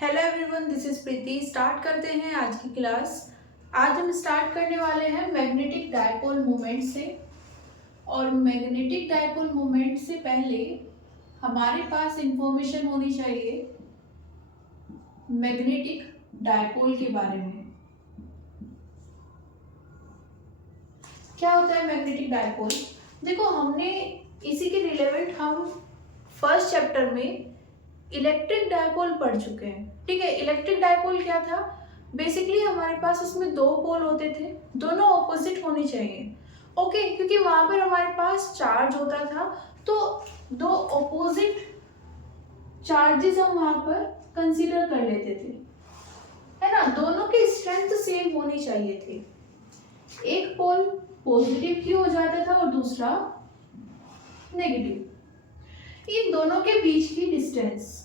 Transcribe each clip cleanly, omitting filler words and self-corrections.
Hello everyone, this is Preeti. Start करते हैं आज की क्लास। आज हम स्टार्ट करने वाले हैं मैग्नेटिक डायपोल मोमेंट से। और मैग्नेटिक डायपोल मोमेंट से पहले हमारे पास इंफॉर्मेशन होनी चाहिए मैग्नेटिक डायपोल के बारे में। क्या होता है मैग्नेटिक डायपोल? देखो, हमने इसी के रिलेवेंट हम फर्स्ट चैप्टर में इलेक्ट्रिक डायपोल पढ़ चुके हैं। ठीक है, इलेक्ट्रिक डायपोल क्या था? बेसिकली हमारे पास उसमें दो पोल होते थे, दोनों ऑपोजिट होनी चाहिए। ओके, क्योंकि वहां पर हमारे पास चार्ज होता था, तो दो ऑपोजिट चार्जेस हम वहां पर कंसीडर कर लेते थे, है ना। दोनों की स्ट्रेंथ सेम होनी चाहिए थी। एक पोल पॉजिटिव क्यों हो जाता था और दूसरा नेगेटिव। इन दोनों के बीच की डिस्टेंस,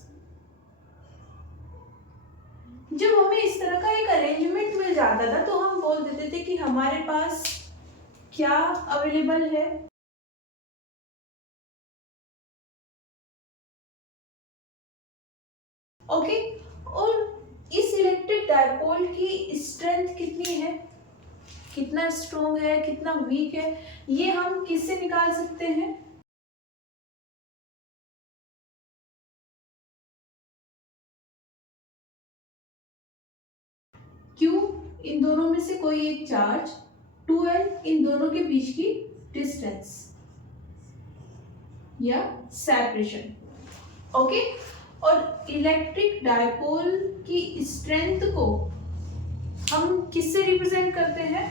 जब हमें इस तरह का एक अरेंजमेंट मिल जाता था तो हम बोल देते थे कि हमारे पास क्या अवेलेबल है। ओके, और इस इलेक्ट्रिक डायपोल की स्ट्रेंथ कितनी है, कितना स्ट्रॉन्ग है, कितना वीक है, ये हम किससे निकाल सकते हैं? Q इन दोनों में से कोई एक चार्ज, 2L इन दोनों के बीच की डिस्टेंस या सेपरेशन। ओके, और इलेक्ट्रिक डायपोल की स्ट्रेंथ को हम किससे रिप्रेजेंट करते हैं?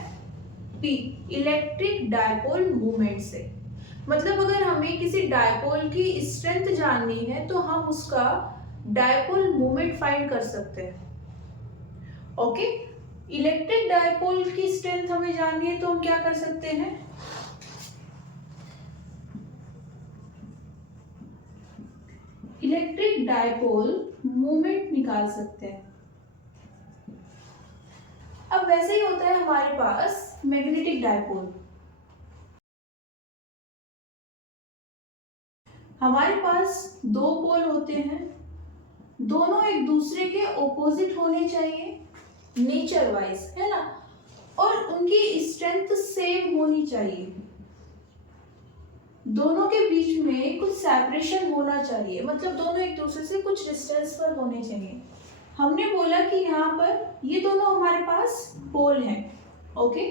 P, इलेक्ट्रिक डायपोल मोमेंट से। मतलब अगर हमें किसी डायपोल की स्ट्रेंथ जाननी है तो हम उसका डायपोल मोमेंट फाइंड कर सकते हैं। ओके, इलेक्ट्रिक डायपोल की स्ट्रेंथ हमें जाननी है तो हम क्या कर सकते हैं? इलेक्ट्रिक डायपोल मोमेंट निकाल सकते हैं। अब वैसे ही होता है हमारे पास मैग्नेटिक डायपोल। हमारे पास दो पोल होते हैं, दोनों एक दूसरे के ऑपोजिट होने चाहिए नेचर वाइज, है ना, और उनकी स्ट्रेंथ सेम होनी चाहिए। दोनों के बीच में कुछ सेपरेशन होना चाहिए, मतलब दोनों एक दूसरे से कुछ डिस्टेंस पर होने चाहिए। हमने बोला कि यहाँ पर ये दोनों हमारे पास पोल हैं। ओके,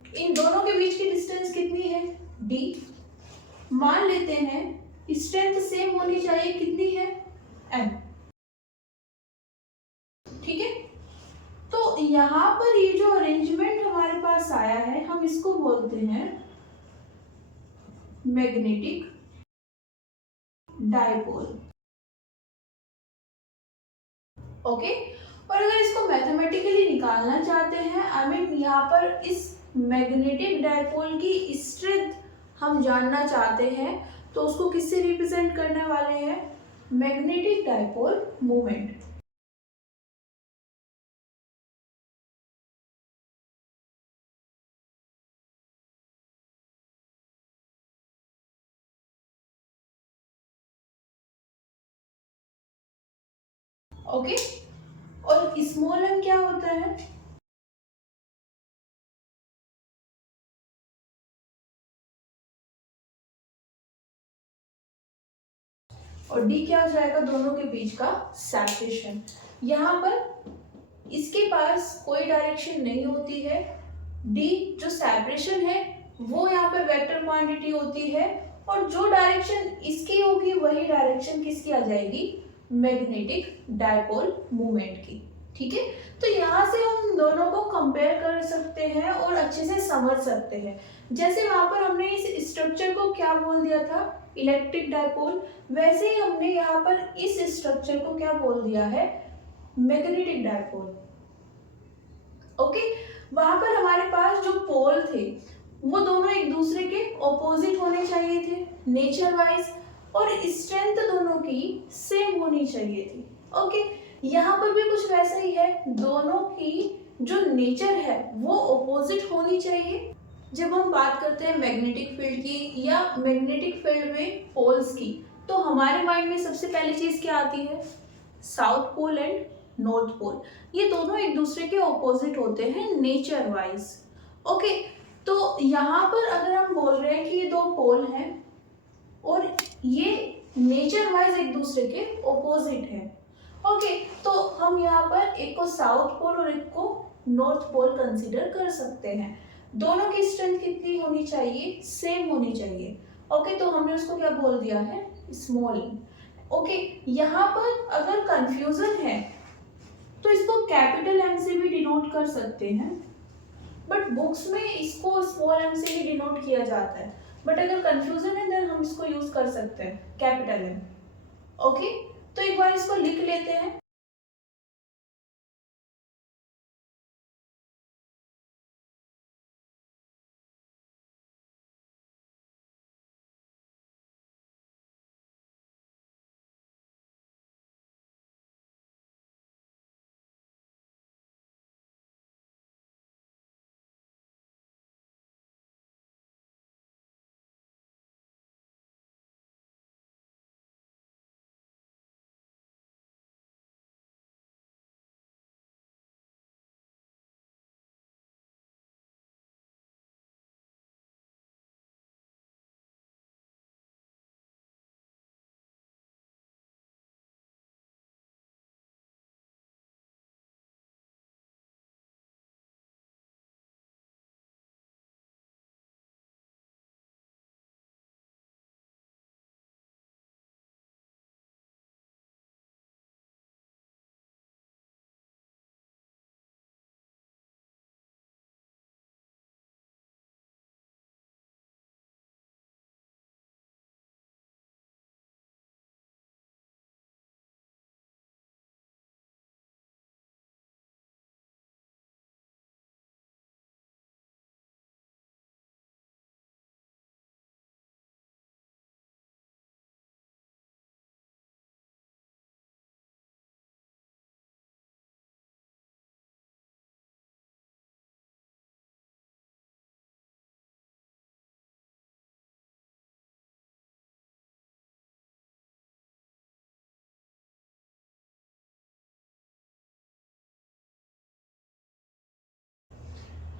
इन दोनों के बीच की डिस्टेंस कितनी है? d। मान लेते हैं स्ट्रेंथ सेम होनी चाहिए, कितनी है? n। ठीक है, तो यहाँ पर ये जो अरेंजमेंट हमारे पास आया है हम इसको बोलते हैं मैग्नेटिक डायपोल। ओके, और अगर इसको मैथमेटिकली निकालना चाहते हैं, आई मीन यहाँ पर इस मैग्नेटिक डायपोल की स्ट्रेंथ हम जानना चाहते हैं, तो उसको किससे रिप्रेजेंट करने वाले हैं? Magnetic dipole moment. ओके, और स्मॉल m क्या होता है? और d क्या हो जाएगा? दोनों के बीच का सेपरेशन। यहाँ पर इसके पास कोई डायरेक्शन नहीं होती है, d जो सेपरेशन है वो यहाँ पर वेक्टर क्वांटिटी होती है, और जो डायरेक्शन इसकी होगी वही डायरेक्शन किसकी आ जाएगी? मैग्नेटिक डायपोल मोमेंट की। ठीक है, तो यहाँ से हम दोनों को कंपेयर कर सकते हैं और अच्छे से समझ सकते हैं। जैसे वहां पर हमने इस स्ट्रक्चर को क्या बोल दिया था? Electric dipole. वैसे ही हमने यहाँ पर इस स्ट्रक्चर को क्या बोल दिया है? Magnetic dipole. ओके, वहां पर हमारे पास जो पोल थे वो दोनों एक दूसरे के ऑपोजिट होने चाहिए थे नेचर वाइज, और स्ट्रेंथ दोनों की सेम होनी चाहिए थी। ओके, यहाँ पर भी कुछ वैसा ही है, दोनों की जो नेचर है वो ऑपोजिट होनी चाहिए। जब हम बात करते हैं मैग्नेटिक फील्ड की या मैग्नेटिक फील्ड में पोल्स की, तो हमारे माइंड में सबसे पहली चीज क्या आती है? South pole and north pole. ये दोनों एक दूसरे के ऑपोजिट होते हैं नेचर वाइज। ओके, तो यहाँ पर अगर हम बोल रहे हैं कि ये दो पोल हैं और ये नेचर वाइज एक दूसरे के ऑपोजिट है। ओके, तो हम यहाँ पर एक को साउथ पोल और एक को नॉर्थ पोल कंसीडर कर सकते हैं। दोनों की स्ट्रेंथ कितनी होनी चाहिए? सेम होनी चाहिए। ओके, तो हमने उसको क्या बोल दिया है? स्मॉल। ओके, यहाँ पर अगर कंफ्यूजन है तो इसको कैपिटल एम से भी डिनोट कर सकते हैं, बट बुक्स में इसको स्मॉल एम से ही डिनोट किया जाता है। बट अगर कंफ्यूजन है देन हम इसको यूज कर सकते हैं कैपिटल एम। ओके, तो एक बार इसको लिख लेते हैं।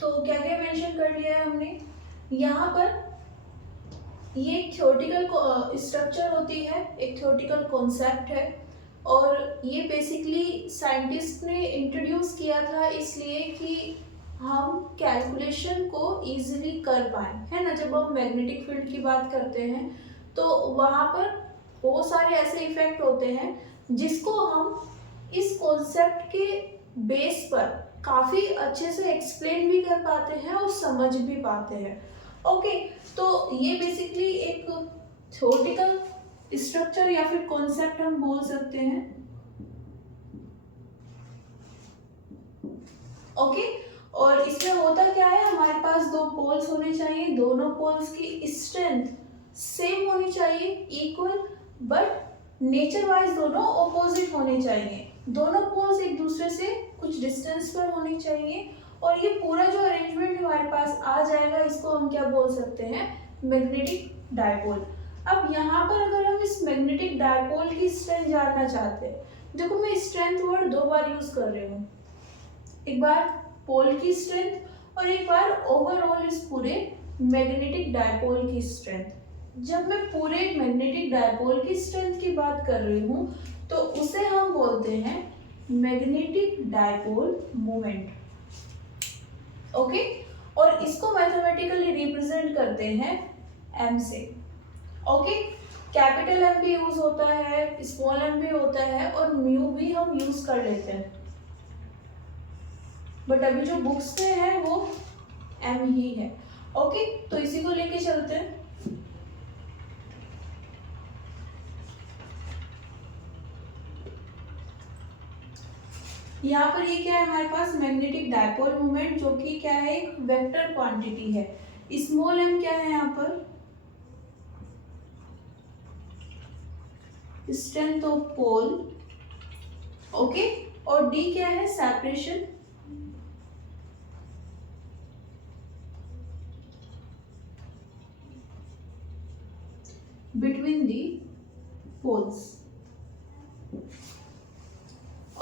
तो क्या क्या मेंशन कर लिया है हमने यहाँ पर? ये एक थ्योरेटिकल स्ट्रक्चर होती है, एक थ्योरेटिकल कॉन्सेप्ट है, और ये बेसिकली साइंटिस्ट ने इंट्रोड्यूस किया था इसलिए कि हम कैलकुलेशन को इजीली कर पाए, है ना। जब हम मैग्नेटिक फील्ड की बात करते हैं तो वहाँ पर बहुत सारे ऐसे इफेक्ट होते हैं जिसको हम इस कॉन्सेप्ट के बेस पर काफ़ी अच्छे से एक्सप्लेन भी कर पाते हैं और समझ भी पाते हैं। ओके, तो ये बेसिकली एक थ्योरेटिकल स्ट्रक्चर या फिर कॉन्सेप्ट हम बोल सकते हैं। ओके, और इसमें होता क्या है, हमारे पास दो पोल्स होने चाहिए, दोनों पोल्स की स्ट्रेंथ सेम होनी चाहिए, इक्वल, बट नेचर वाइज दोनों ऑपोजिट होने चाहिए। दोनों पोल्स एक दूसरे से कुछ डिस्टेंस पर होने चाहिए, और ये पूरा जो अरेंजमेंट हमारे पास आ जाएगा इसको हम क्या बोल सकते हैं? Magnetic dipole. अब यहाँ पर अगर हम इस मैग्नेटिक डायपोल की स्ट्रेंथ जानना चाहते हैं, देखो मैं स्ट्रेंथ वर्ड दो बार यूज कर रही हूँ, एक बार पोल की स्ट्रेंथ और एक बार ओवरऑल इस पूरे मैग्नेटिक डायपोल की स्ट्रेंथ। जब मैं पूरे मैग्नेटिक डायपोल की स्ट्रेंथ की बात कर रही हूँ तो उसे हम बोलते हैं मैग्नेटिक डायपोल मोमेंट। ओके, और इसको मैथमेटिकली रिप्रेजेंट करते हैं एम से। ओके, कैपिटल एम भी यूज होता है, स्मॉल एम भी होता है, और म्यू भी हम यूज कर लेते हैं, बट अभी जो बुक्स में है वो एम ही है। ओके, तो इसी को लेके चलते हैं। यहाँ पर ये क्या है हमारे पास? मैग्नेटिक डायपोल मोमेंट, जो कि क्या है? एक वेक्टर क्वांटिटी है। स्मॉल एम क्या है यहाँ पर? Strength of pole. ओके, और डी क्या है? Separation between the poles.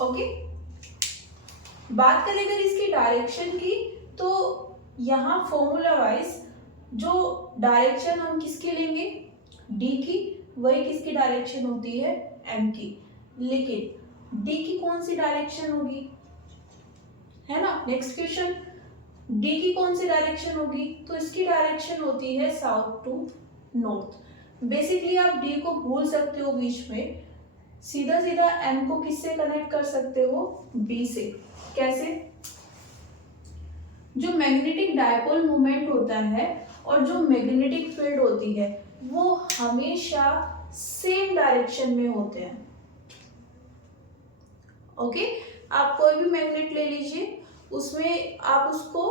Okay, बात करें अगर इसकी डायरेक्शन की, तो यहाँ फॉर्मूला वाइज जो डायरेक्शन हम किसकी लेंगे, डी की, वही किसकी डायरेक्शन होती है, एम की। लेकिन डी की कौन सी डायरेक्शन होगी, है ना। नेक्स्ट क्वेश्चन, डी की कौन सी डायरेक्शन होगी, तो इसकी डायरेक्शन होती है साउथ टू नॉर्थ। बेसिकली आप डी को भूल सकते हो बीच में, सीधा सीधा एम को किससे कनेक्ट कर सकते हो, बी से। कैसे, जो मैग्नेटिक डायपोल मोमेंट होता है और जो मैग्नेटिक फील्ड होती है वो हमेशा सेम डायरेक्शन में होते हैं। ओके, आप कोई भी मैग्नेट ले लीजिए, उसमें आप उसको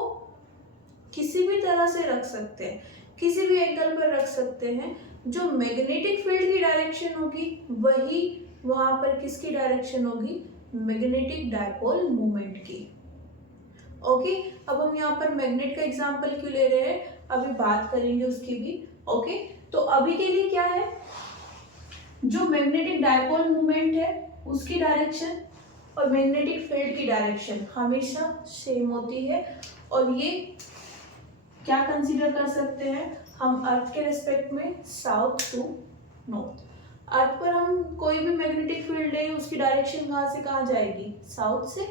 किसी भी तरह से रख सकते हैं, किसी भी एंगल पर रख सकते हैं, जो मैग्नेटिक फील्ड की डायरेक्शन होगी वही वहां पर किसकी डायरेक्शन होगी, मैग्नेटिक डायपोल मोमेंट की। ओके, अब हम यहाँ पर मैग्नेट का एग्जांपल क्यों ले रहे हैं, अभी बात करेंगे उसकी भी। ओके, तो अभी के लिए क्या है, जो मैग्नेटिक डायपोल मोमेंट है उसकी डायरेक्शन और मैग्नेटिक फील्ड की डायरेक्शन हमेशा सेम होती है, और ये क्या कंसीडर कर सकते हैं हम अर्थ के रिस्पेक्ट में, साउथ टू नॉर्थ। अर्थ पर हम कोई भी मैग्नेटिक फील्ड है उसकी डायरेक्शन कहाँ से कहाँ जाएगी, साउथ से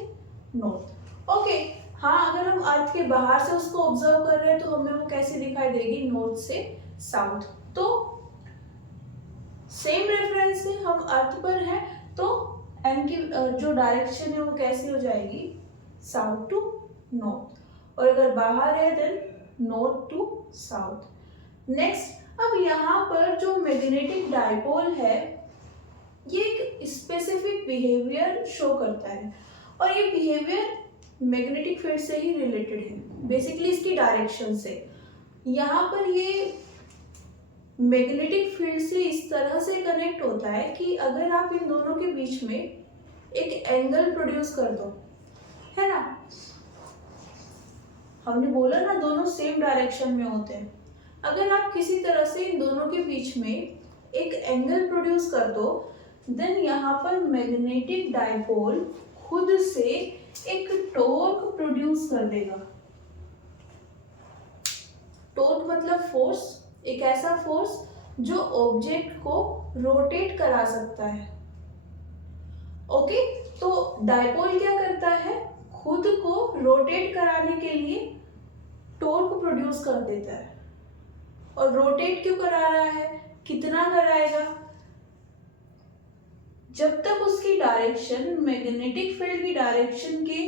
नॉर्थ। ओके, हाँ, अगर हम अर्थ के बाहर से उसको ऑब्जर्व कर रहे हैं तो हमें वो कैसे दिखाई देगी, नॉर्थ से साउथ। तो सेम रेफरेंस से हम अर्थ पर हैं तो एम की जो डायरेक्शन है वो कैसी हो जाएगी, साउथ टू नॉर्थ, और अगर बाहर है then north to south. Next, अब यहाँ पर जो मैग्नेटिक डायपोल है ये एक स्पेसिफिक बिहेवियर शो करता है, और ये बिहेवियर मैग्नेटिक फील्ड से ही रिलेटेड है, बेसिकली इसकी डायरेक्शन से। यहाँ पर ये मैग्नेटिक फील्ड से इस तरह से कनेक्ट होता है कि अगर आप इन दोनों के बीच में एक एंगल प्रोड्यूस कर दो, है ना, हमने बोला ना दोनों सेम डायरेक्शन में होते हैं, अगर आप किसी तरह से इन दोनों के बीच में एक एंगल प्रोड्यूस कर दो, देन यहाँ पर मैग्नेटिक डायपोल खुद से एक टॉर्क प्रोड्यूस कर देगा। टॉर्क मतलब फोर्स, एक ऐसा फोर्स जो ऑब्जेक्ट को रोटेट करा सकता है। ओके, तो डायपोल क्या करता है, खुद को रोटेट कराने के लिए टॉर्क प्रोड्यूस कर देता है। और रोटेट क्यों करा रहा है, कितना कराएगा, जब तक उसकी डायरेक्शन मैग्नेटिक फील्ड की डायरेक्शन के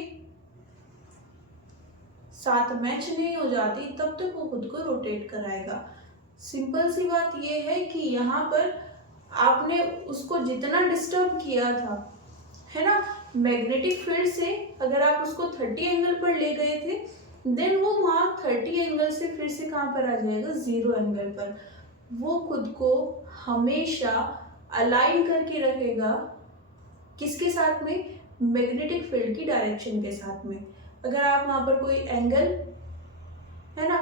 साथ मैच नहीं हो जाती तब तक वो खुद को रोटेट कराएगा। सिंपल सी बात ये है कि यहाँ पर आपने उसको जितना डिस्टर्ब किया था, है ना, मैग्नेटिक फील्ड से अगर आप उसको 30 एंगल पर ले गए थे, देन वो वहाँ 30 एंगल से फिर से कहाँ पर आ जाएगा, 0 एंगल पर। वो खुद को हमेशा अलाइन करके रखेगा, किसके साथ में, मैग्नेटिक फील्ड की डायरेक्शन के साथ में। अगर आप वहाँ पर कोई एंगल, है ना,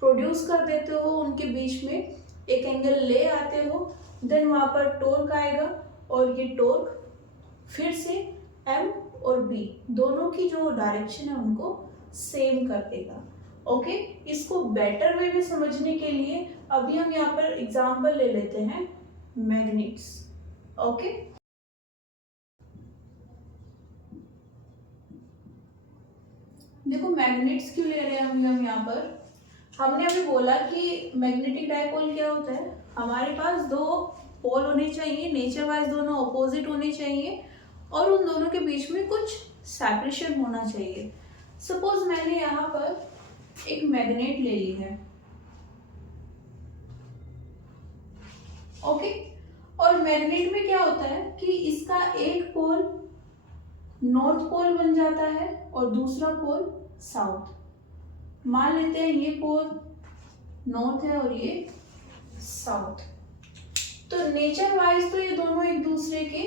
प्रोड्यूस कर देते हो, उनके बीच में एक एंगल ले आते हो, देन वहाँ पर टॉर्क आएगा, और ये टॉर्क फिर से एम और बी दोनों की जो डायरेक्शन है उनको सेम कर देगा। ओके, इसको बेटर वे में समझने के लिए अभी हम यहाँ पर एग्जांपल ले लेते हैं मैग्नेट्स। ओके, देखो मैग्नेट्स क्यों ले रहे हैं हम यहाँ पर, हमने अभी बोला कि मैग्नेटिक डायपोल क्या होता है, हमारे पास दो पोल होने चाहिए, नेचर वाइज दोनों अपोजिट होने चाहिए, और उन दोनों के बीच में कुछ सेपरेशन होना चाहिए। सपोज मैंने यहाँ पर एक मैग्नेट ले ली है, ओके, और मैग्नेट में क्या होता है कि इसका एक पोल नॉर्थ पोल बन जाता है और दूसरा पोल साउथ। मान लेते हैं ये पोल नॉर्थ है और ये साउथ, तो नेचर वाइज तो ये दोनों एक दूसरे के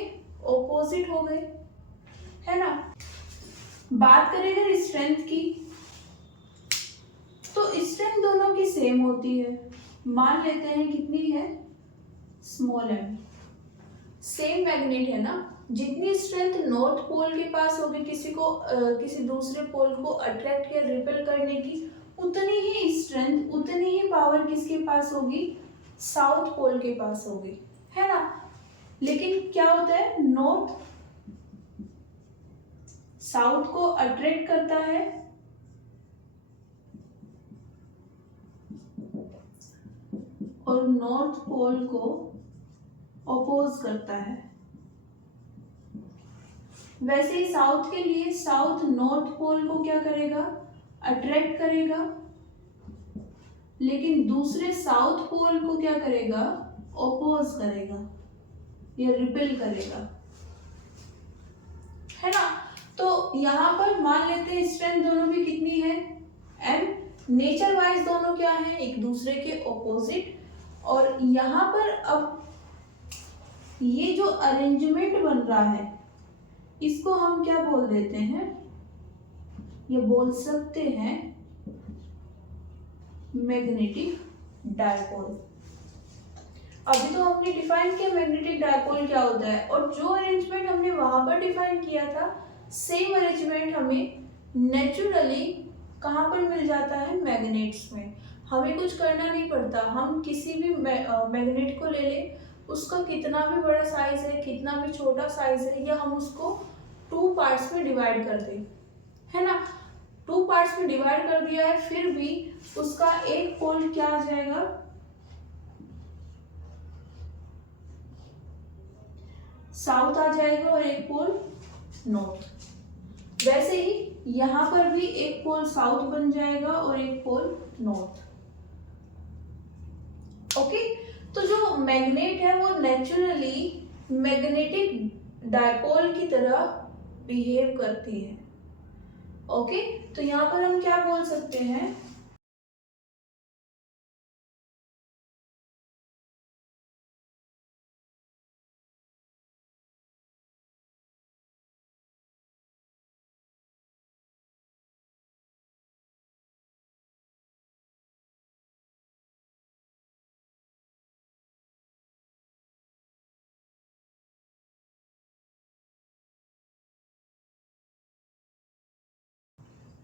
ऑपोजिट हो गए, है ना। बात करें अगर स्ट्रेंथ की, तो स्ट्रेंथ दोनों की सेम होती है, मान लेते हैं कितनी है, स्मॉल एम। सेम मैग्नेट है ना, जितनी स्ट्रेंथ नॉर्थ पोल के पास होगी किसी को किसी दूसरे पोल को अट्रैक्ट या रिपेल करने की, उतनी ही स्ट्रेंथ उतनी ही पावर किसके पास होगी, साउथ पोल के पास होगी, है ना। लेकिन क्या होता है, नॉर्थ साउथ को अट्रैक्ट करता है और नॉर्थ पोल को अपोज करता है। वैसे ही साउथ के लिए साउथ नॉर्थ पोल को क्या करेगा, अट्रैक्ट करेगा, लेकिन दूसरे साउथ पोल को क्या करेगा, अपोज करेगा या रिपेल करेगा, है ना। तो यहाँ पर मान लेते हैं स्ट्रेंथ दोनों की कितनी है, m। नेचर वाइज दोनों क्या है, एक दूसरे के ऑपोजिट। और यहाँ पर अब ये जो अरेंजमेंट बन रहा है इसको हम क्या बोल देते हैं, ये बोल सकते हैं मैग्नेटिक डायपोल। अभी तो हमने डिफाइन किया मैग्नेटिक डायपोल क्या होता है, और जो अरेंजमेंट हमने वहां पर डिफाइन किया था सेम अरेंजमेंट हमें नेचुरली कहाँ पर मिल जाता है, मैग्नेट्स में। हमें कुछ करना नहीं पड़ता, हम किसी भी मैग्नेट को ले लें, उसका कितना भी बड़ा साइज है कितना भी छोटा साइज है, या हम उसको 2 पार्ट्स में डिवाइड कर दें, है ना। 2 पार्ट्स में डिवाइड कर दिया है, फिर भी उसका एक पोल क्या आ जाएगा, साउथ आ जाएगा, और एक पोल नॉर्थ। वैसे ही यहां पर भी एक पोल साउथ बन जाएगा और एक पोल नॉर्थ। ओके, तो जो मैग्नेट है वो नेचुरली मैग्नेटिक डायपोल की तरह बिहेव करती है। ओके, तो यहाँ पर हम क्या बोल सकते हैं,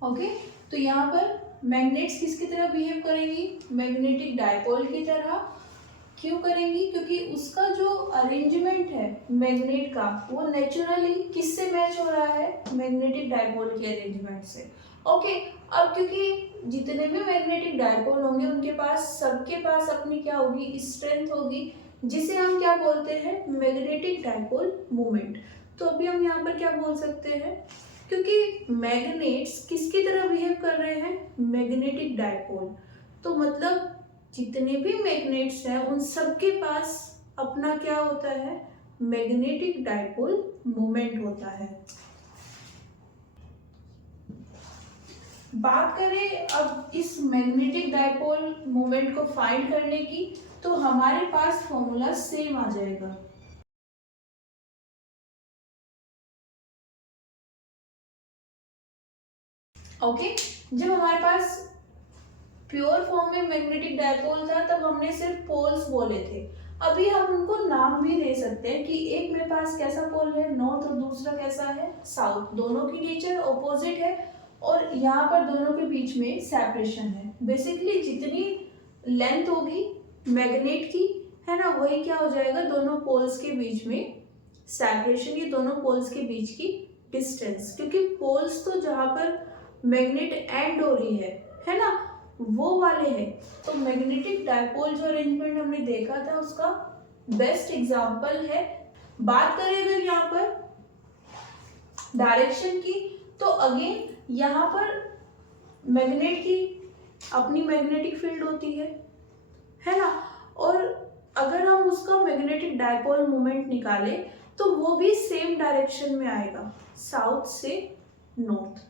ओके। तो यहाँ पर मैग्नेट्स किसकी तरह बिहेव करेंगी, मैग्नेटिक डायपोल की तरह। क्यों करेंगी, क्योंकि उसका जो अरेंजमेंट है मैग्नेट का वो नेचुरली किससे मैच हो रहा है, मैग्नेटिक डायपोल के अरेंजमेंट से। ओके, अब क्योंकि जितने भी मैग्नेटिक डायपोल होंगे उनके पास सबके पास अपनी क्या होगी, स्ट्रेंथ होगी, जिसे हम क्या बोलते हैं, मैग्नेटिक डायपोल मोमेंट। तो अभी हम यहाँ पर क्या बोल सकते हैं, क्योंकि मैग्नेट्स किसकी तरह बिहेव कर रहे हैं, मैग्नेटिक डायपोल, तो मतलब जितने भी मैग्नेट्स हैं उन सबके पास अपना क्या होता है, मैग्नेटिक डायपोल मोमेंट होता है। बात करें अब इस मैग्नेटिक डायपोल मोमेंट को फाइंड करने की, तो हमारे पास फॉर्मूला सेम आ जाएगा। ओके, जब हमारे पास प्योर फॉर्म में मैग्नेटिक डायपोल था तब हमने सिर्फ पोल्स बोले थे। अभी हम उनको नाम भी दे सकते हैं कि एक मेरे पास कैसा पोल है, नॉर्थ, और दूसरा कैसा है, साउथ। दोनों की नेचर ऑपोजिट है और यहाँ पर दोनों के बीच में सेपरेशन है। बेसिकली जितनी लेंथ होगी मैग्नेट की, है ना, वही क्या हो जाएगा, दोनों पोल्स के बीच में सेपरेशन, ये दोनों पोल्स के बीच की डिस्टेंस। क्योंकि पोल्स तो जहाँ पर मैग्नेट एंड हो रही है ना, वो वाले हैं। तो मैग्नेटिक डायपोल जो अरेंजमेंट हमने देखा था उसका बेस्ट एग्जांपल है। बात करें अगर यहाँ पर डायरेक्शन की, तो अगेन यहाँ पर मैग्नेट की अपनी मैग्नेटिक फील्ड होती है ना, और अगर हम उसका मैग्नेटिक डायपोल मोमेंट निकालें तो वो भी सेम डायरेक्शन में आएगा, साउथ से नॉर्थ।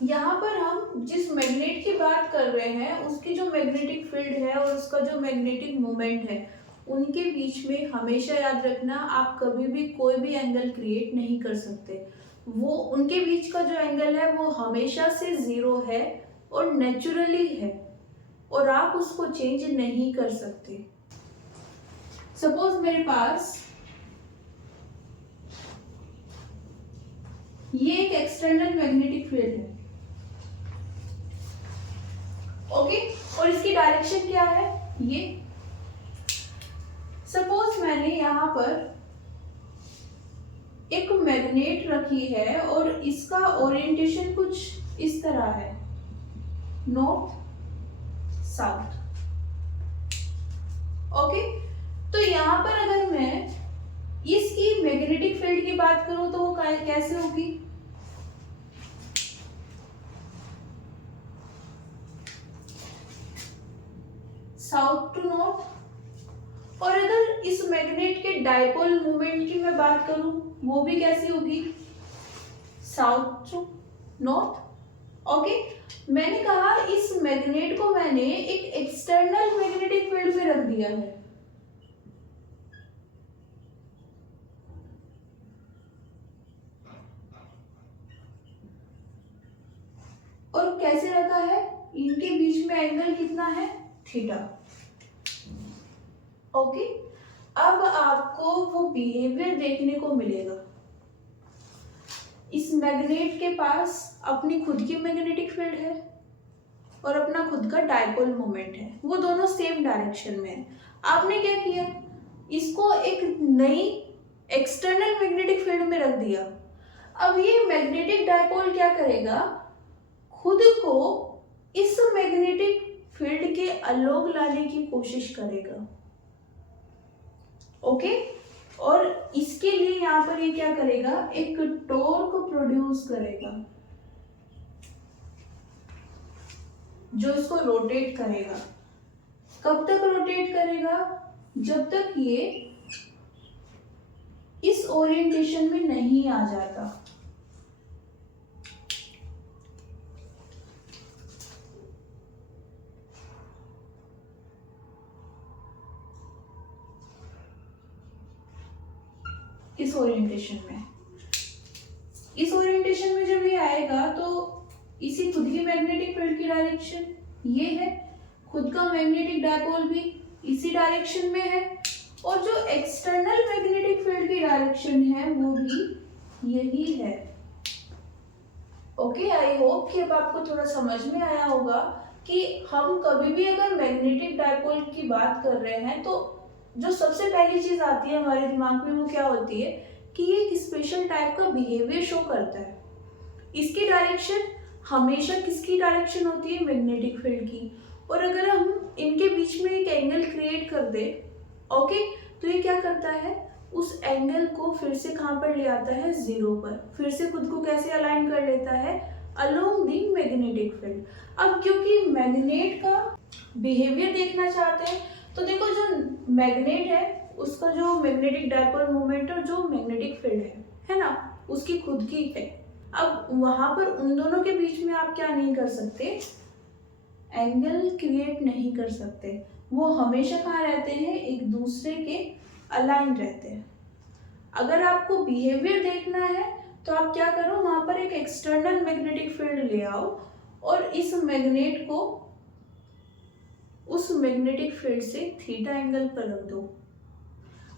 यहाँ पर हम जिस मैग्नेट की बात कर रहे हैं उसकी जो मैग्नेटिक फील्ड है और उसका जो मैग्नेटिक मोमेंट है, उनके बीच में हमेशा याद रखना, आप कभी भी कोई भी एंगल क्रिएट नहीं कर सकते। वो उनके बीच का जो एंगल है वो हमेशा से जीरो है और नेचुरली है, और आप उसको चेंज नहीं कर सकते। सपोज मेरे पास ये एक एक्सटर्नल मैग्नेटिक फील्ड है, ओके, और इसकी डायरेक्शन क्या है, ये। सपोज मैंने यहां पर एक मैग्नेट रखी है और इसका ओरिएंटेशन कुछ इस तरह है, नॉर्थ साउथ, ओके। तो यहां पर अगर मैं इसकी मैग्नेटिक फील्ड की बात करूं तो वो कैसे होगी, साउथ टू नॉर्थ। और अगर इस मैग्नेट के डायपोल मोमेंट की मैं बात करूं वो भी कैसी होगी, साउथ टू नॉर्थ, ओके। मैंने कहा इस मैग्नेट को मैंने एक एक्सटर्नल मैग्नेटिक फील्ड में रख दिया है, और कैसे रखा है, इनके बीच में एंगल कितना है, थीटा, ओके। अब आपको वो बिहेवियर देखने को मिलेगा, इस मैग्नेट के पास अपनी खुद की मैग्नेटिक फील्ड है और अपना खुद का डायपोल मोमेंट है, वो दोनों सेम डायरेक्शन में है। आपने क्या किया, इसको एक नई एक्सटर्नल मैग्नेटिक फील्ड में रख दिया। अब ये मैग्नेटिक डायपोल क्या करेगा, खुद को इस मैग्नेटिक फील्ड के अलोग लाने की कोशिश करेगा, ओके। और इसके लिए यहां पर ये क्या करेगा, एक टॉर्क प्रोड्यूस करेगा जो इसको रोटेट करेगा। कब तक रोटेट करेगा, जब तक ये इस ओरिएंटेशन में नहीं आ जाता, इस ओरिएंटेशन में। इस ओरिएंटेशन में जब ये आएगा तो इसी खुद की मैग्नेटिक फील्ड की डायरेक्शन ये है, खुद का मैग्नेटिक डायपोल भी इसी डायरेक्शन में है, और जो एक्सटर्नल मैग्नेटिक फील्ड की डायरेक्शन है वो भी यही है, ओके। आई होप कि अब आपको थोड़ा समझ में आया होगा कि हम कभी भी अगर मैग्नेटिक डायपोल की बात कर रहे हैं तो जो सबसे पहली चीज आती है हमारे दिमाग में वो क्या होती है कि ये एक स्पेशल टाइप का बिहेवियर शो करता है। इसकी डायरेक्शन हमेशा किसकी डायरेक्शन होती है, मैग्नेटिक फील्ड की। और अगर हम इनके बीच में एक एंगल क्रिएट कर दे, ओके, तो ये क्या करता है, उस एंगल को फिर से कहां पर ले आता है, जीरो पर। फिर से खुद को कैसे अलाइन कर लेता है, अलोंग दी मैग्नेटिक फील्ड। अब क्योंकि मैग्नेट का बिहेवियर देखना चाहते हैं तो देखो जो मैग्नेट है उसका जो मैग्नेटिक डायपोल मोमेंट और जो मैग्नेटिक फील्ड है ना, उसकी खुद की है। अब वहां पर उन दोनों के बीच में आप क्या नहीं कर सकते, एंगल क्रिएट नहीं कर सकते, वो हमेशा कहाँ रहते हैं, एक दूसरे के अलाइन रहते हैं। अगर आपको बिहेवियर देखना है तो आप क्या करो, वहां पर एक एक्सटर्नल मैग्नेटिक फील्ड ले आओ और इस मैग्नेट को उस मैग्नेटिक फील्ड से थीटा एंगल पर रख दो,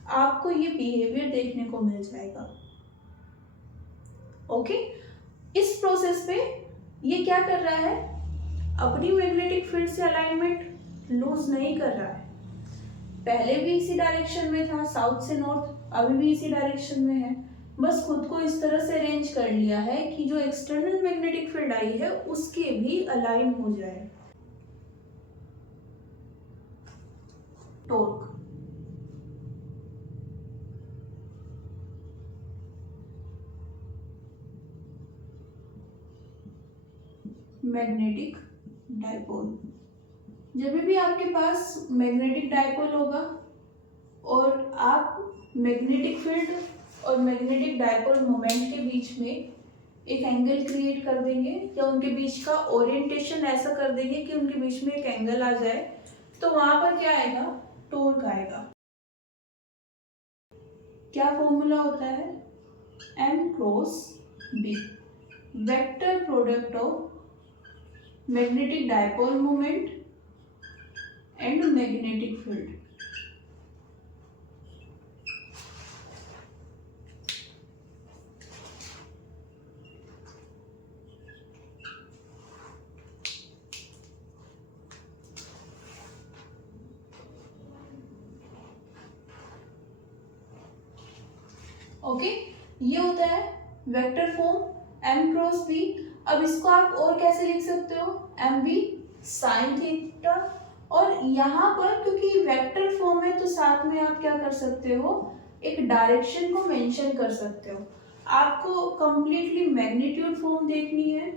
आपको ये बिहेवियर देखने को मिल जाएगा, ओके। इस प्रोसेस पे ये क्या कर रहा है, अपनी मैग्नेटिक फील्ड से अलाइनमेंट लूज नहीं कर रहा है। पहले भी इसी डायरेक्शन में था, साउथ से नॉर्थ, अभी भी इसी डायरेक्शन में है, बस खुद को इस तरह से अरेंज कर लिया है कि जो एक्सटर्नल मैग्नेटिक फील्ड आई है उसके भी अलाइन हो जाए। Torque, magnetic dipole. जब भी आपके पास मैग्नेटिक डायपोल होगा और आप मैग्नेटिक फील्ड और मैग्नेटिक डायपोल मोमेंट के बीच में एक एंगल क्रिएट कर देंगे या उनके बीच का ओरिएंटेशन ऐसा कर देंगे कि उनके बीच में एक एंगल आ जाए, तो वहां पर क्या आएगा, टॉर्क आएगा। क्या फॉर्मूला होता है, m cross b, vector product of magnetic dipole moment and magnetic field. Okay, ये होता है vector form m cross b। अब इसको आप और कैसे लिख सकते हो, एम बी साइन थीटा। और यहाँ पर क्योंकि वेक्टर फॉर्म है तो साथ में आप क्या कर सकते हो, एक डायरेक्शन को मेंशन कर सकते हो। आपको कंप्लीटली मैग्नीट्यूड फॉर्म देखनी है,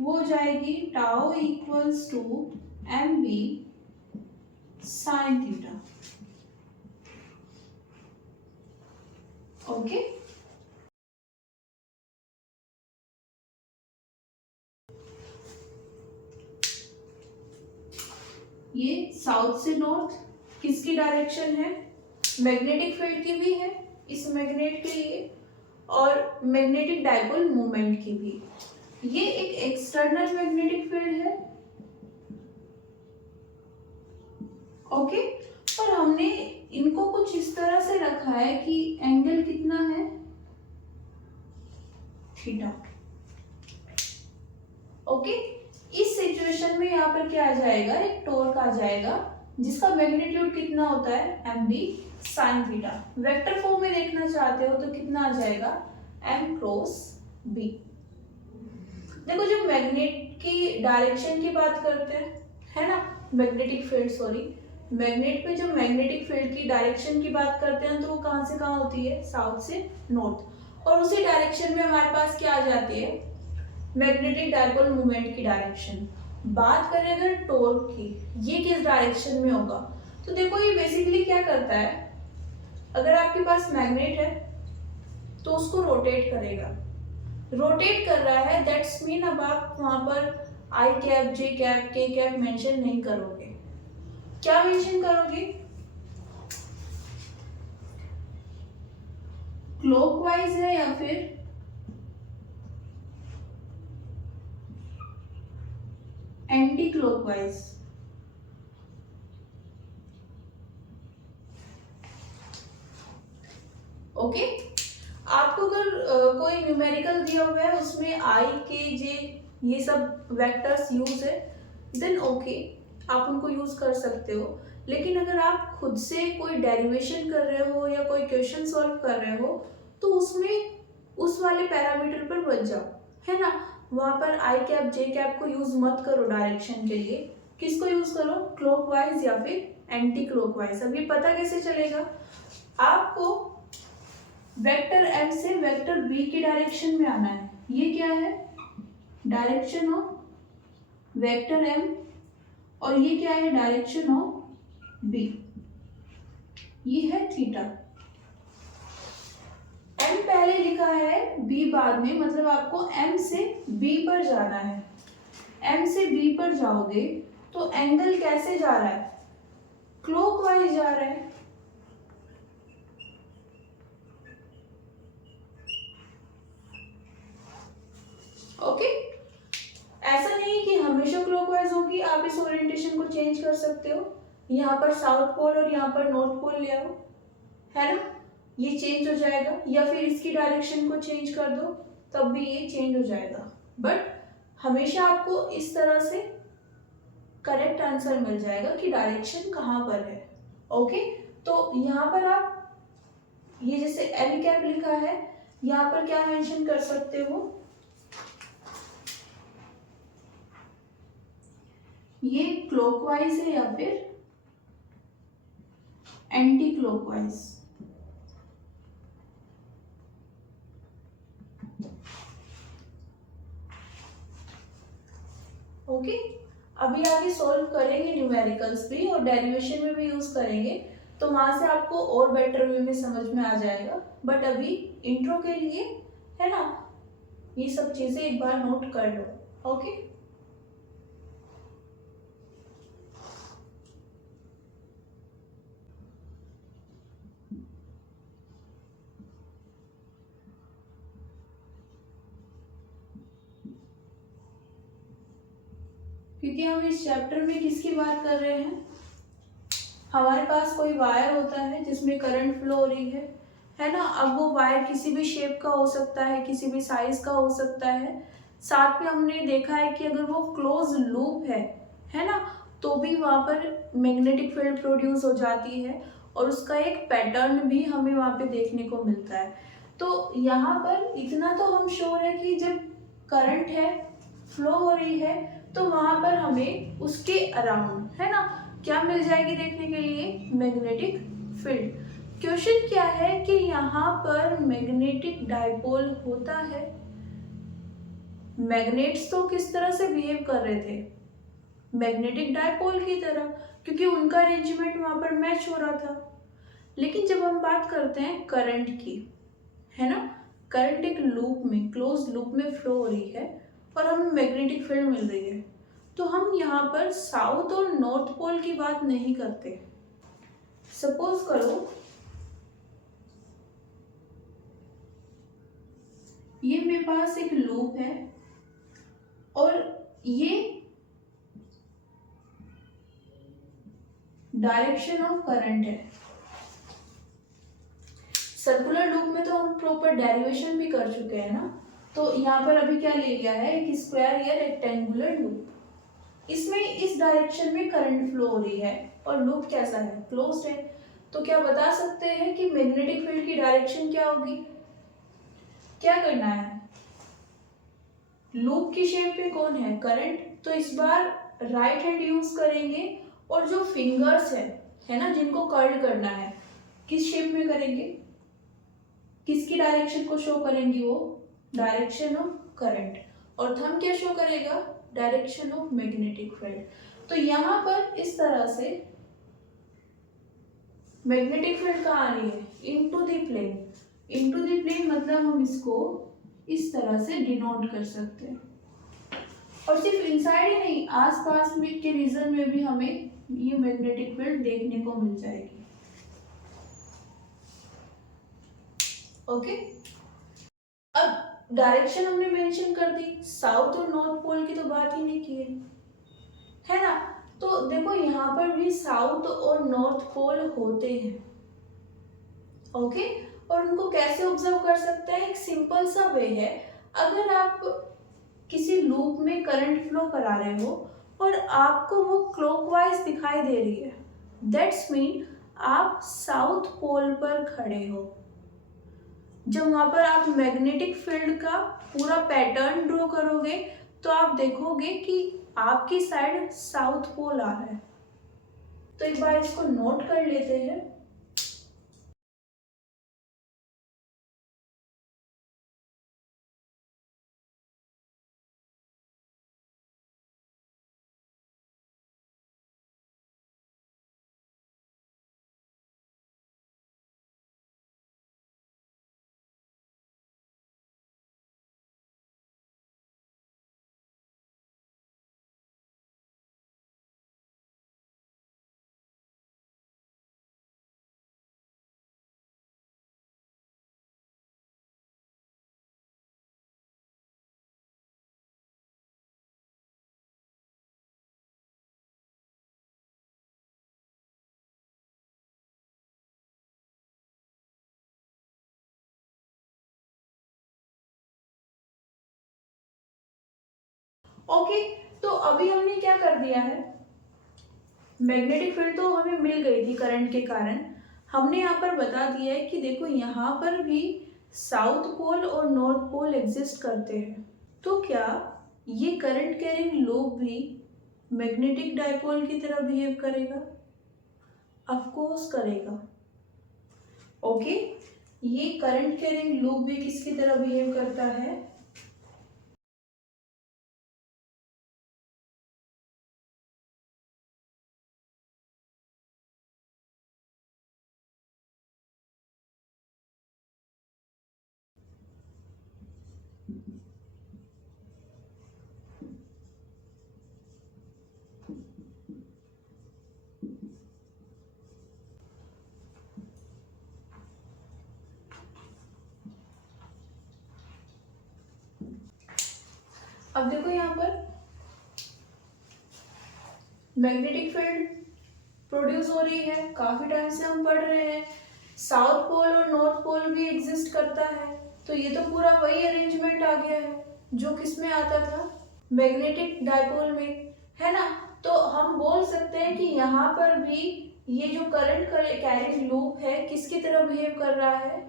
वो हो जाएगी tau equals to M B sine theta. Okay, ये साउथ से नॉर्थ किसकी डायरेक्शन है, मैग्नेटिक फील्ड की भी है इस मैग्नेट के लिए, और मैग्नेटिक डायपोल मोमेंट की भी। ये एक एक्सटर्नल मैग्नेटिक फील्ड है। ओके, और हमने इनको कुछ इस तरह से रखा है कि एंगल कितना है, थीटा। ओके, इस सिचुएशन में यहाँ पर क्या आ जाएगा, एक टॉर्क आ जाएगा जिसका मैग्नीट्यूड कितना होता है, M B sine theta. Vector form में देखना चाहते हो तो कितना आ जाएगा, एम क्रॉस बी। देखो जब मैग्नेट की डायरेक्शन की बात करते हैं, है ना, मैग्नेटिक फील्ड, सॉरी, मैग्नेट पे जब मैग्नेटिक फील्ड की डायरेक्शन की बात करते हैं तो वो कहाँ से कहाँ होती है, साउथ से नॉर्थ। और उसी डायरेक्शन में हमारे पास क्या आ जाती है, मैग्नेटिक डायपोल मोमेंट की डायरेक्शन। बात करें अगर टॉर्क की, ये किस डायरेक्शन में होगा, तो देखो ये बेसिकली क्या करता है, अगर आपके पास मैग्नेट है तो उसको रोटेट करेगा, रोटेट कर रहा है, दैट्स मीन अब आप वहां पर आई कैप, जे कैप, के कैप मेंशन नहीं करोगे। क्या मेंशन करोगे, क्लॉकवाइज है या फिर एंटी क्लॉकवाइज। ओके, आपको अगर कोई न्यूमेरिकल दिया हुआ है उसमें आई के जे ये सब वेक्टर्स यूज है, देन ओके, आप उनको यूज कर सकते हो। लेकिन अगर आप खुद से कोई डेरिवेशन कर रहे हो या कोई क्वेश्चन सॉल्व कर रहे हो तो उसमें उस वाले पैरामीटर पर बच जाओ, है ना। वहां पर आई कैप जे कैप को यूज मत करो डायरेक्शन के लिए, किसको यूज करो, क्लॉकवाइज या फिर एंटी क्लॉकवाइज। अब ये पता कैसे चलेगा, आपको वेक्टर एम से वेक्टर बी की डायरेक्शन में आना है। ये क्या है, डायरेक्शन ऑफ वेक्टर एम, और ये क्या है, डायरेक्शन ऑफ बी, ये है थीटा। एम पहले लिखा है, बी बाद में, मतलब आपको एम से बी पर जाना है। एम से बी पर जाओगे तो एंगल कैसे जा रहा है, क्लॉकवाइज जा रहा है। ओके, ऐसा नहीं कि हमेशा क्लॉकवाइज होगी, आप इस ओरिएंटेशन को चेंज कर सकते हो, यहाँ पर साउथ पोल और यहाँ पर नॉर्थ पोल ले आओ, है ना, ये चेंज हो जाएगा। या फिर इसकी डायरेक्शन को चेंज कर दो तब भी ये चेंज हो जाएगा, बट हमेशा आपको इस तरह से करेक्ट आंसर मिल जाएगा कि डायरेक्शन कहाँ पर है। ओके, तो यहाँ पर आप ये जैसे एल कैप लिखा है, यहाँ पर क्या मेंशन कर सकते हो, ये क्लॉकवाइज है या फिर एंटी क्लॉकवाइज। ओके, अभी आगे सॉल्व करेंगे न्यूमेरिकल्स भी और डेरिवेशन में भी यूज करेंगे। तो वहाँ से आपको और बेटर वे में समझ में आ जाएगा। बट अभी इंट्रो के लिए है ना, ये सब चीज़ें एक बार नोट कर लो। ओके, क्योंकि हम इस चैप्टर में किसकी बात कर रहे हैं, हमारे पास कोई वायर होता है जिसमें करंट फ्लो हो रही है ना। अब वो वायर किसी भी शेप का हो सकता है, किसी भी साइज का हो सकता है। साथ में हमने देखा है कि अगर वो क्लोज लूप है ना, तो भी वहाँ पर मैग्नेटिक फील्ड प्रोड्यूस हो जाती है और उसका एक पैटर्न भी हमें वहाँ पे देखने को मिलता है। तो यहाँ पर इतना तो हम श्योर है कि जब करंट है, फ्लो हो रही है, तो वहाँ पर हमें उसके अराउंड है ना क्या मिल जाएगी देखने के लिए, मैग्नेटिक फील्ड। क्वेश्चन क्या है कि यहाँ पर मैग्नेटिक डाइपोल होता है। मैग्नेट्स तो किस तरह से बिहेव कर रहे थे, मैग्नेटिक डाइपोल की तरह, क्योंकि उनका अरेंजमेंट वहां पर मैच हो रहा था। लेकिन जब हम बात करते हैं करंट की, है ना, करंट एक लूप में, क्लोज लूप में फ्लो हो रही है और हमें मैग्नेटिक फील्ड मिल रही है, तो हम यहाँ पर साउथ और नॉर्थ पोल की बात नहीं करते। सपोज करो ये मेरे पास एक लूप है और ये डायरेक्शन ऑफ करंट है। सर्कुलर लूप में तो हम प्रॉपर डेरिवेशन भी कर चुके हैं ना। तो यहाँ पर अभी क्या ले लिया है, एक स्क्वायर या रेक्टेंगुलर लूप, इसमें इस डायरेक्शन में करंट फ्लो हो रही है और लूप कैसा है, क्लोज्ड है। तो क्या बता सकते हैं कि मैग्नेटिक फील्ड की डायरेक्शन क्या होगी। क्या करना है, लूप की शेप में कौन है, करंट, तो इस बार राइट हैंड यूज करेंगे और जो फिंगर्स है ना, जिनको कर्ल करना है, किस शेप में करेंगे, किसकी डायरेक्शन को शो करेंगी, वो डायरेक्शन ऑफ करंट, और थंब क्या शो करेगा, डायरेक्शन ऑफ मैग्नेटिक फील्ड। तो यहाँ पर इस तरह से मैग्नेटिक फील्ड कहाँ आ रही है, into the plane. Into the plane मतलब हम इसको इस तरह से डिनोट कर सकते हैं। और सिर्फ इनसाइड ही नहीं, आसपास में के रीजन में भी हमें ये मैग्नेटिक फील्ड देखने को मिल जाएगी। ओके, अब डायरेक्शन हमने मेंशन कर दी, साउथ और नॉर्थ पोल की तो बात ही नहीं की है ना। तो देखो यहाँ पर भी साउथ और नॉर्थ पोल होते हैं। ओके, और उनको कैसे ऑब्जर्व कर सकते हैं, एक सिंपल सा वे है। अगर आप किसी लूप में करंट फ्लो करा रहे हो और आपको वो क्लॉकवाइज दिखाई दे रही है, दैट्स मीन आप साउथ पोल पर खड़े हो। जब वहां पर आप मैग्नेटिक फील्ड का पूरा पैटर्न ड्रॉ करोगे तो आप देखोगे कि आपकी साइड साउथ पोल आ रहा है। तो एक बार इसको नोट कर लेते हैं। ओके, तो अभी हमने क्या कर दिया है, मैग्नेटिक फील्ड तो हमें मिल गई थी करंट के कारण। हमने यहाँ पर बता दिया है कि देखो यहाँ पर भी साउथ पोल और नॉर्थ पोल एग्जिस्ट करते हैं। तो क्या ये करंट कैरिंग लूप भी मैग्नेटिक डाइपोल की तरह बिहेव करेगा, ऑफ कोर्स करेगा। ओके, ये करंट कैरिंग लूप भी किसकी तरह बिहेव करता है, अब देखो यहाँ पर मैग्नेटिक फील्ड प्रोड्यूस हो रही है, काफी टाइम से हम पढ़ रहे हैं। साउथ पोल और नॉर्थ पोल भी एग्जिस्ट करता है, तो ये तो पूरा वही अरेंजमेंट आ गया है जो किस में आता था, मैग्नेटिक डायपोल में, है ना। तो हम बोल सकते हैं कि यहाँ पर भी ये जो करंट कैरिंग लूप है किसकी तरह बिहेव कर रहा है,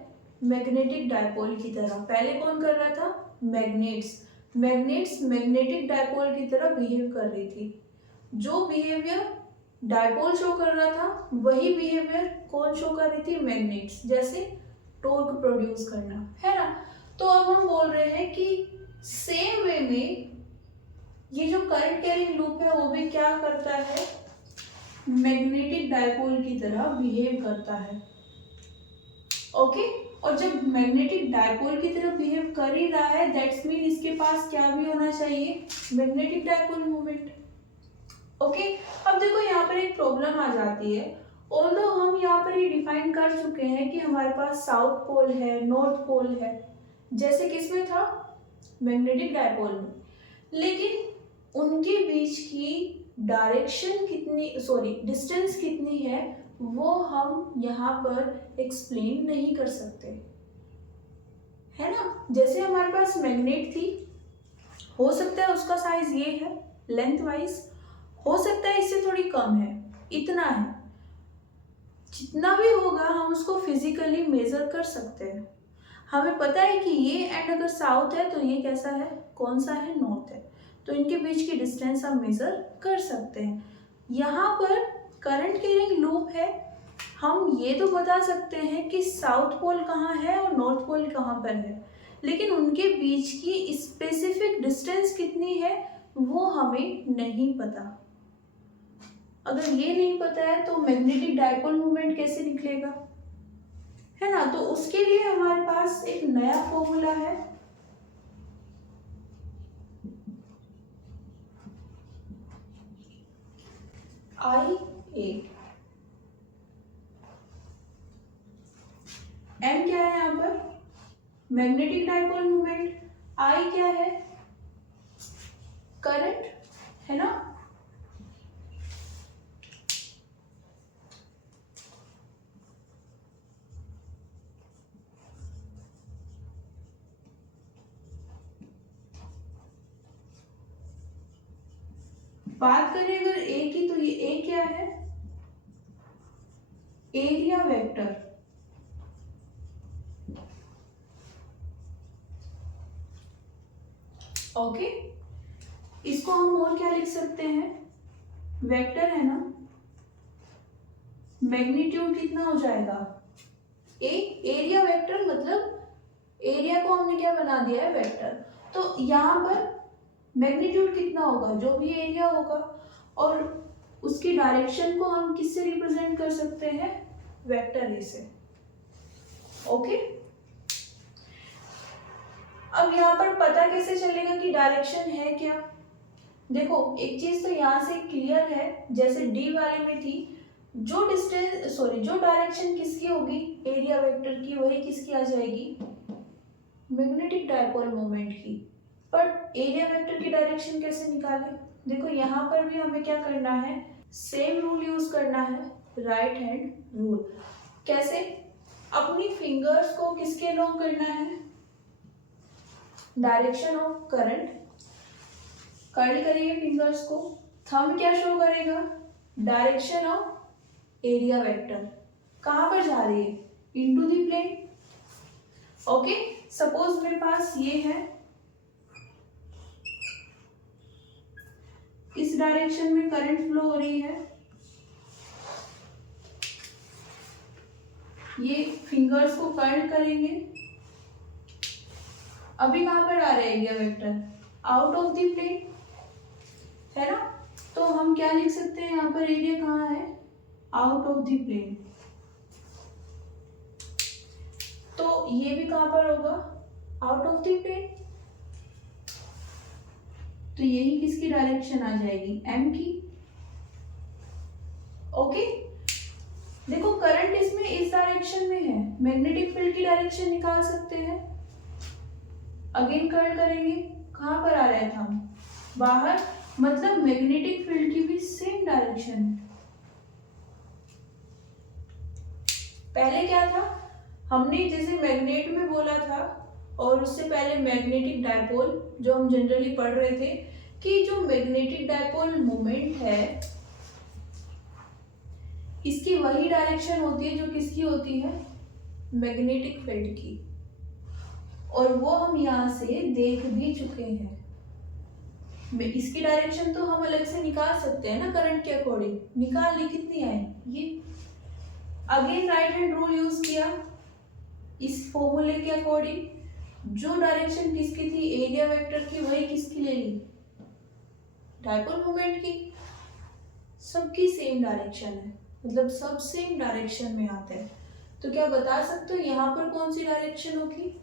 मैग्नेटिक डायपोल की तरह। पहले कौन कर रहा था, मैग्नेट्स मैग्नेटिक डायपोल की तरह बिहेव कर रही थी। जो बिहेवियर डायपोल शो कर रहा था वही बिहेवियर कौन शो कर रही थी, मैग्नेट्स। जैसे टॉर्क प्रोड्यूस करना, है ना। तो अब हम बोल रहे हैं कि सेम वे में ये जो करंट कैरिंग लूप है वो भी क्या करता है, मैग्नेटिक डायपोल की तरह बिहेव करता है। ओके, और जब मैग्नेटिक डायपोल की तरह बिहेव कर ही रहा है, दैट्स मीन इसके पास क्या भी होना चाहिए, मैग्नेटिक डायपोल मोमेंट। ओके, अब देखो यहाँ पर एक प्रॉब्लम आ जाती है। ऑल्दो हम यहाँ पर ये डिफाइन कर चुके हैं कि हमारे पास साउथ पोल है, नॉर्थ पोल है, जैसे किसमें था, मैग्नेटिक डायपोल में, लेकिन उनके बीच की डायरेक्शन कितनी, डिस्टेंस कितनी है वो हम यहाँ पर एक्सप्लेन नहीं कर सकते, है ना। जैसे हमारे पास मैग्नेट थी, हो सकता है उसका साइज ये है लेंथ वाइज, हो सकता है इससे थोड़ी कम है, इतना है, जितना भी होगा हम उसको फिजिकली मेजर कर सकते हैं। हमें पता है कि ये एंड अगर साउथ है तो ये कैसा है, कौन सा है, नॉर्थ है, तो इनके बीच की डिस्टेंस हम मेजर कर सकते हैं। यहाँ पर करंट कैरिंग लूप है, हम ये तो बता सकते हैं कि साउथ पोल कहाँ है और नॉर्थ पोल कहाँ पर है, लेकिन उनके बीच की स्पेसिफिक डिस्टेंस कितनी है वो हमें नहीं पता। अगर ये नहीं पता है तो मैग्नेटिक डायपोल मोमेंट कैसे निकलेगा, है ना। तो उसके लिए हमारे पास एक नया फॉर्मूला है, आई ए। एम क्या है यहाँ पर, मैग्नेटिक डायपोल मोमेंट, आई क्या है, करंट, है ना। बात करें अगर ए की, तो ये ए क्या है, एरिया वेक्टर। ओके, इसको हम और क्या लिख सकते हैं, वेक्टर है ना, मैग्नीट्यूड कितना हो जाएगा, ए, एरिया वेक्टर, मतलब एरिया को हमने क्या बना दिया है, वेक्टर। तो यहाँ पर मैग्नीट्यूड कितना होगा, जो भी एरिया होगा, और उसकी डायरेक्शन को हम किससे रिप्रेजेंट कर सकते हैं, वेक्टर ए से। ओके, अब यहाँ पर पता कैसे चलेगा कि डायरेक्शन है क्या। देखो एक चीज तो यहाँ से क्लियर है, जैसे डी वाले में थी, जो डायरेक्शन किसकी होगी, एरिया वेक्टर की, वही किसकी आ जाएगी, मैग्नेटिक डायपोल मोमेंट की। पर एरिया वेक्टर की डायरेक्शन कैसे निकालें, देखो यहाँ पर भी हमें क्या करना है, सेम रूल यूज करना है, राइट हैंड रूल। कैसे, अपनी फिंगर्स को किसके लॉन्ग करना है, डायरेक्शन ऑफ करंट, कर्ल करेंगे फिंगर्स को, थंब क्या शो करेगा, डायरेक्शन ऑफ एरिया वेक्टर, कहाँ पर जा रही है, into the plane. Okay, suppose मेरे पास ये है, इस डायरेक्शन में करंट फ्लो हो रही है, ये फिंगर्स को कर्ल करेंगे, अभी कहां पर आ रहेगा vector, out of the plane, है ना। तो हम क्या लिख सकते हैं, यहाँ पर एरिया कहाँ है, आउट ऑफ द प्लेन। तो ये भी कहां पर होगा, आउट ऑफ द प्लेन। तो यही किसकी डायरेक्शन आ जाएगी, एम की। ओके, देखो करंट इसमें इस डायरेक्शन में है, मैग्नेटिक फील्ड की डायरेक्शन निकाल सकते हैं। अगेन कर्ल करेंगे, कहां पर आ रहा था, बाहर, मतलब मैग्नेटिक फील्ड की भी सेम डायरेक्शन है। पहले क्या था, हमने जैसे मैग्नेट में बोला था, और उससे पहले मैग्नेटिक डायपोल जो हम जनरली पढ़ रहे थे, कि जो मैग्नेटिक डायपोल मोमेंट है इसकी वही डायरेक्शन होती है जो किसकी होती है, मैग्नेटिक फील्ड की। और वो हम यहाँ से देख भी चुके हैं। इसकी डायरेक्शन तो हम अलग से निकाल सकते हैं ना, करंट के अकॉर्डिंग निकाल ली, कितनी आई ये। Again right hand rule use किया इस फॉर्मूले के अकॉर्डिंग, जो डायरेक्शन किसकी थी एरिया वेक्टर की, वही किसकी ले ली, डायपोल मोमेंट की। सबकी सेम डायरेक्शन है, मतलब सब सेम डायरेक्शन में आते हैं। तो क्या बता सकते हो यहाँ पर कौन सी डायरेक्शन होगी,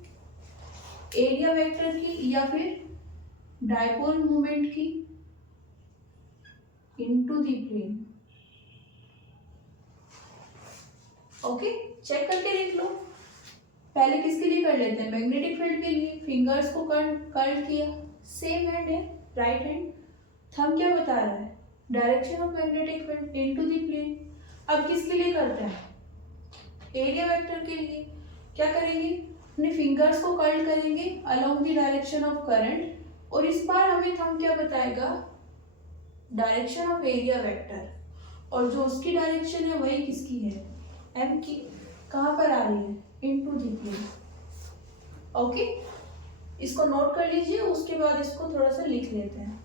एरिया वेक्टर की या फिर डायपोल मोमेंट की into the plane. Okay, check करके देख लो। पहले किसके लिए कर लेते हैं, मैग्नेटिक फील्ड के लिए। फिंगर्स को कर्ल किया, सेम हैंड है, राइट हैंड। थंब क्या बता रहा है, direction of magnetic field into the plane. अब किसके लिए करते हैं, एरिया वेक्टर के लिए। क्या करेंगे, अपने फिंगर्स को कर्ल करेंगे along the direction of current, और इस बार हमें थंब क्या बताएगा, डायरेक्शन ऑफ एरिया वेक्टर, और जो उसकी डायरेक्शन है वही किसकी है, एम की। कहाँ पर आ रही है, इनटू द प्लेन। ओके, इसको नोट कर लीजिए, उसके बाद इसको थोड़ा सा लिख लेते हैं।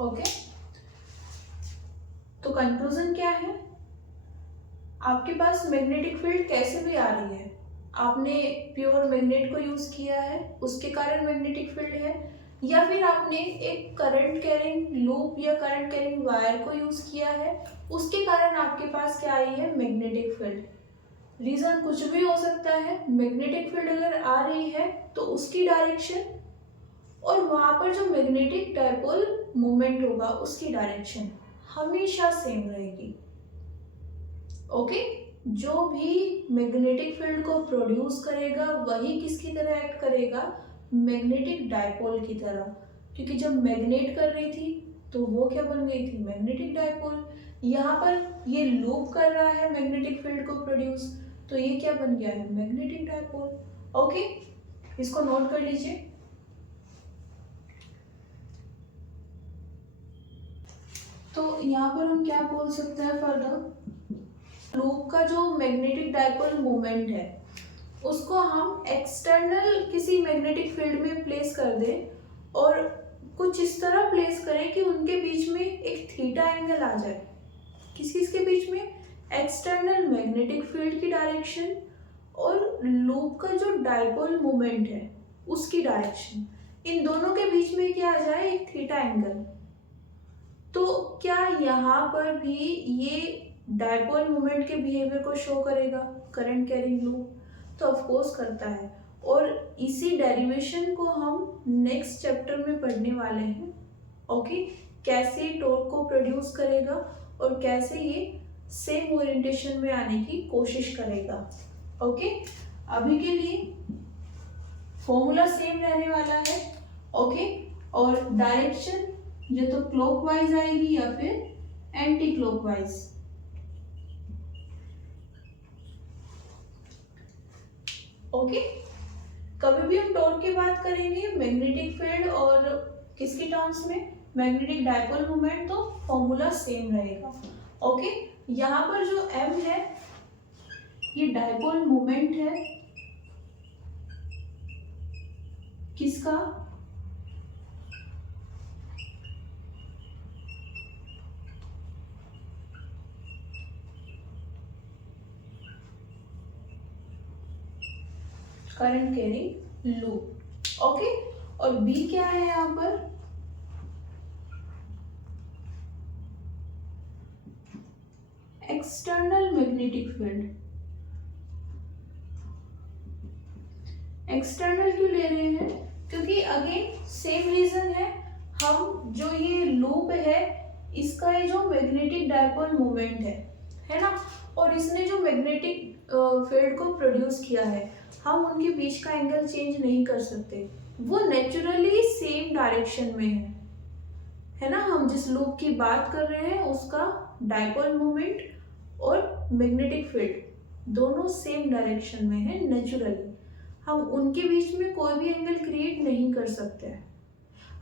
ओके, तो कंक्लूजन क्या है, आपके पास मैग्नेटिक फील्ड कैसे भी आ रही है, आपने प्योर मैग्नेट को यूज किया है उसके कारण मैग्नेटिक फील्ड है, या फिर आपने एक करंट कैरिंग लूप या करंट कैरिंग वायर को यूज किया है उसके कारण आपके पास क्या आई है, मैग्नेटिक फील्ड। रीजन कुछ भी हो सकता है, मैग्नेटिक फील्ड अगर आ रही है तो उसकी डायरेक्शन और वहां पर जो मैग्नेटिक डायपोल मूवमेंट होगा उसकी डायरेक्शन हमेशा सेम रहेगी। ओके, जो भी मैग्नेटिक फील्ड को प्रोड्यूस करेगा वही किसकी तरह एक्ट करेगा, मैग्नेटिक डायपोल की तरह। क्योंकि जब मैग्नेट कर रही थी तो वो क्या बन गई थी, मैग्नेटिक डायपोल। यहाँ पर ये लूप कर रहा है मैग्नेटिक फील्ड को प्रोड्यूस, तो ये क्या बन गया है, मैग्नेटिक डायपोल। ओके, इसको नोट कर लीजिए। तो यहाँ पर हम क्या बोल सकते हैं फर्दर, लूप का जो मैग्नेटिक डाइपोल मोमेंट है उसको हम एक्सटर्नल किसी मैग्नेटिक फील्ड में प्लेस कर दें और कुछ इस तरह प्लेस करें कि उनके बीच में एक थीटा एंगल आ जाए। किस किस के बीच में, एक्सटर्नल मैग्नेटिक फील्ड की डायरेक्शन और लूप का जो डाइपोल मोमेंट है उसकी डायरेक्शन, इन दोनों के बीच में क्या आ जाए, एक थीटा एंगल। तो क्या यहाँ पर भी ये डाइपोल मोमेंट के बिहेवियर को शो करेगा करंट कैरिंग लूप? तो ऑफ कोर्स करता है, और इसी डेरिवेशन को हम नेक्स्ट चैप्टर में पढ़ने वाले हैं। ओके, कैसे टॉर्क को प्रोड्यूस करेगा और कैसे ये सेम ओरिएंटेशन में आने की कोशिश करेगा। ओके, अभी के लिए फॉर्मूला सेम रहने वाला है। ओके, और डायरेक्शन या तो क्लॉकवाइज आएगी या फिर एंटी क्लॉकवाइज। ओके, कभी भी हम टॉर्क की बात करेंगे मैग्नेटिक फील्ड और किसकी टर्म्स में, मैग्नेटिक डाइपोल मोमेंट, तो फॉर्मूला सेम रहेगा। ओके, यहाँ पर जो m है ये डाइपोल मोमेंट है किसका, करंट कैरिंग लूप। ओके, और b क्या है यहाँ पर, एक्सटर्नल मैग्नेटिक फील्ड। एक्सटर्नल क्यों ले रहे हैं, क्योंकि अगेन सेम रीजन है, हम जो ये लूप है इसका ये जो मैग्नेटिक डाइपोल मोमेंट है ना, और इसने जो मैग्नेटिक फील्ड को प्रोड्यूस किया है, हम उनके बीच का एंगल चेंज नहीं कर सकते, वो नेचुरली सेम डायरेक्शन में है ना। हम जिस लूप की बात कर रहे हैं उसका डाइपोल मोमेंट और मैग्नेटिक फील्ड दोनों सेम डायरेक्शन में है नेचुरली, हम उनके बीच में कोई भी एंगल क्रिएट नहीं कर सकते।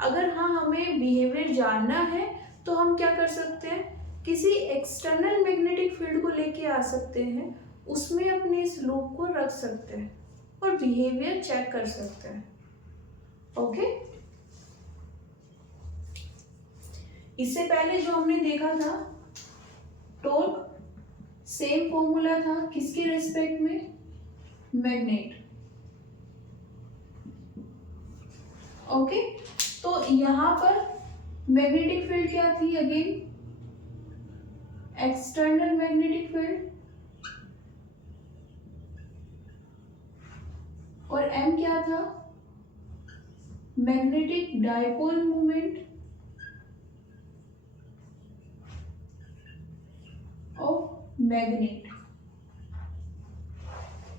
अगर हाँ हमें बिहेवियर जानना है तो हम क्या कर सकते हैं, किसी एक्सटर्नल मैग्नेटिक फील्ड को लेके आ सकते हैं, उसमें अपने इस लूप को रख सकते हैं और बिहेवियर चेक कर सकते हैं। ओके, इससे पहले जो हमने देखा था टॉर्क, सेम फॉर्मूला था किसके रेस्पेक्ट में, मैग्नेट। ओके, तो यहाँ पर मैग्नेटिक फील्ड क्या थी, अगेन एक्सटर्नल मैग्नेटिक फील्ड, और m क्या था, magnetic dipole moment of magnet.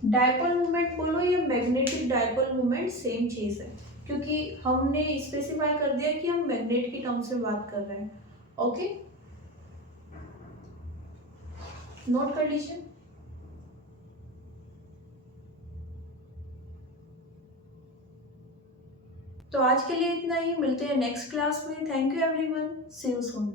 Dipole moment बोलो या मैग्नेटिक डाइपोल मोमेंट सेम चीज है, क्योंकि हमने स्पेसिफाई कर दिया कि हम मैग्नेट की टर्म्स में बात कर रहे हैं। ओके, नोट कर लीजिए। तो आज के लिए इतना ही, मिलते हैं नेक्स्ट क्लास में। Thank you everyone, see you soon.